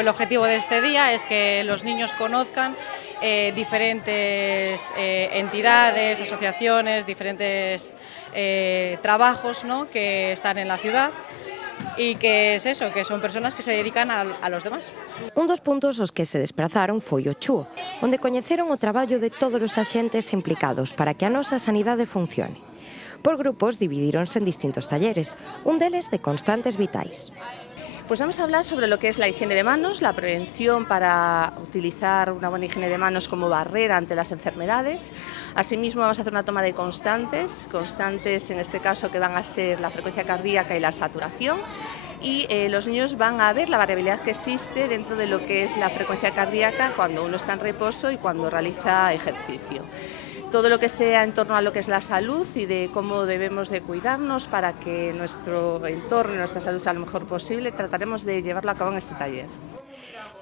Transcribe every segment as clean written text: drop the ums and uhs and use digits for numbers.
el objetivo de este día es que los niños conozcan diferentes entidades, asociaciones, diferentes trabajos, ¿no?, que están en la ciudad y que es eso, que son personas que se dedican a los demás. Un dos puntos aos que se desprazaron foi o Chúo, onde coñeceron o traballo de todos os axentes implicados para que a nosa sanidade funcione. Por grupos dividíronse en distintos talleres, un deles de constantes vitais. Pues vamos a hablar sobre lo que es la higiene de manos, la prevención para utilizar una buena higiene de manos como barrera ante las enfermedades. Asimismo vamos a hacer una toma de constantes en este caso que van a ser la frecuencia cardíaca y la saturación. Y los niños van a ver la variabilidad que existe dentro de lo que es la frecuencia cardíaca cuando uno está en reposo y cuando realiza ejercicio. Todo lo que sea en torno a lo que es la salud y de cómo debemos de cuidarnos para que nuestro entorno y nuestra salud sea lo mejor posible, trataremos de llevarlo a cabo en este taller.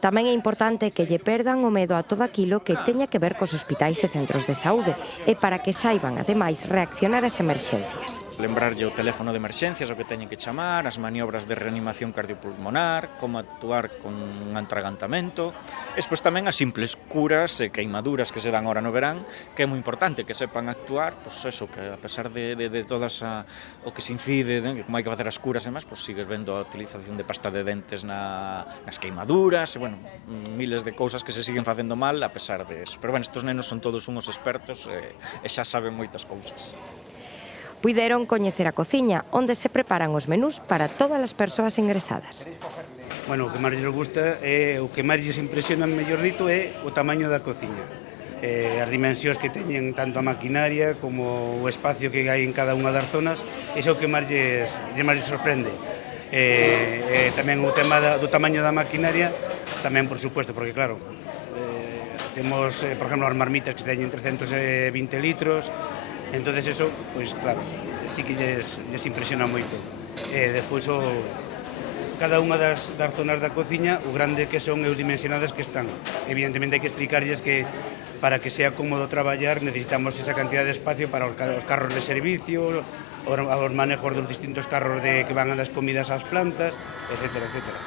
Tamén é importante que lle perdan o medo a todo aquilo que teña que ver cos hospitais e centros de saúde e para que saiban, ademais, reaccionar ás emerxencias. Lembrarlle o teléfono de emerxencias, o que teñen que chamar, as maniobras de reanimación cardiopulmonar, como actuar con un atragantamento, e despois tamén as simples curas e queimaduras que se dan ahora no verán, que é moi importante que sepan actuar, pois eso, que a pesar de todas o que se incide, que como hai que facer as curas e máis, pois sigues vendo a utilización de pasta de dentes nas queimaduras, e bueno, miles de cousas que se siguen facendo mal a pesar de eso. Pero bueno, estos nenos son todos unos expertos e xa saben moitas cousas. Puideron coñecer a cociña, onde se preparan os menús para todas as persoas ingresadas. Bueno, o que máis lles gusta é, o que máis lles impresiona, mellor dito, é o tamaño da cociña. As dimensións que teñen tanto a maquinaria como o espacio que hai en cada unha das zonas, iso é o que máis lles sorprende. Tamén o tema do tamaño da maquinaria, tamén, por supuesto, porque claro, temos, por exemplo, as marmitas que teñen 320 litros, entonces eso, pois claro, sí que lles impresiona moito. Despois cada unha das zonas da cociña, o grande que son e os dimensionadas que están. Evidentemente hai que explicarlles que para que sea cómodo traballar necesitamos esa cantidad de espacio para os carros de servicio, os manejos dos distintos carros que van a das comidas ás plantas, etcétera, etcétera.